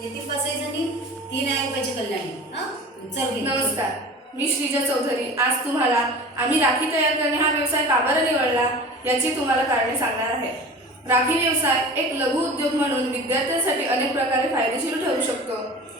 येथे 5 जणी 3 कल्याणी। नमस्कार, मी श्रीजा चौधरी। आज तुम्हाला आम्ही राखी तयार करणे हा व्यवसाय का बरं निवडला याची तुम्हाला कारणे सांगणार आहे। राखी व्यवसाय एक लघु उद्योग म्हणून विद्यार्थ्यांसाठी अनेक प्रकारे फायदेशीर ठरू शकतो।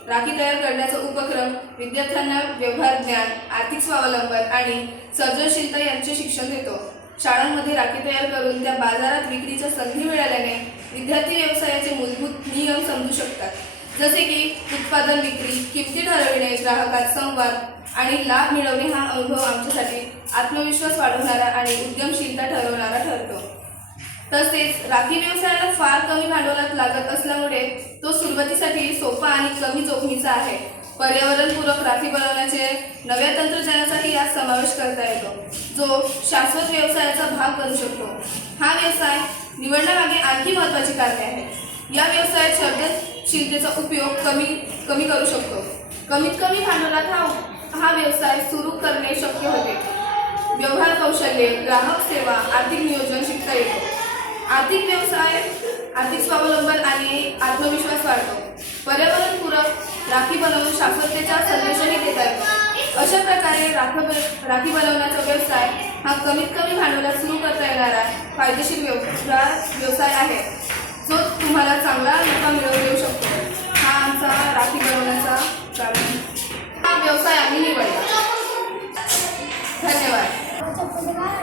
राखी तयार करण्याचा उपक्रम विद्यार्थ्यांना व्यवहार ज्ञान, आर्थिक स्वावलंबन आणि सर्जनशीलता यांचे शिक्षण देतो। शाळांमध्ये राखी तयार करून त्या बाजारात विक्रीच्या संधी मिळाल्याने विद्यार्थी व्यवसायाचे मूलभूत नियम समजू शकतात, जसे की उत्पादन विक्री, किमती ठरविणे, ग्राहकात संवाद आणि लाभ मिळवणे। हा अनुभव आमच्यासाठी आत्मविश्वास वाढवणारा आणि उद्यमशीलता ठरवणारा ठरतो। तसेच राखी व्यवसायाला फार कमी भांडवलात लागत असल्यामुळे तो सुरुवातीसाठी सोपा आणि कमी जोखमीचा आहे। पर्यावरणपूरक राखी बनवण्याचे नव्या तंत्रज्ञानाचाही यात समावेश करता येतो, जो शाश्वत व्यवसायाचा भाग बनू शकतो। हा व्यवसाय निवडण्यामागे आणखी महत्त्वाची कारणे आहेत। या व्यवसायात सर्जनशीलतेचा उपयोग कमी करू शकतो। कमीत कमी भांडवलात हा व्यवसाय सुरू करणे शक्य होते। व्यवहार कौशल्य, ग्राहक सेवा, आर्थिक नियोजन शिकता येतो। आर्थिक स्वावलंबन आणि आत्मविश्वास वाढतो। पर्यावरणपूरक राखी बनवून शाश्वततेचा संदेशही देता येतो। अशा प्रकारे राखी बनवण्याचा व्यवसाय हा कमीत कमी भांडवलात सुरू करता येणारा फायदेशीर व्यवसाय आहे, जो तुम्हाला चांगला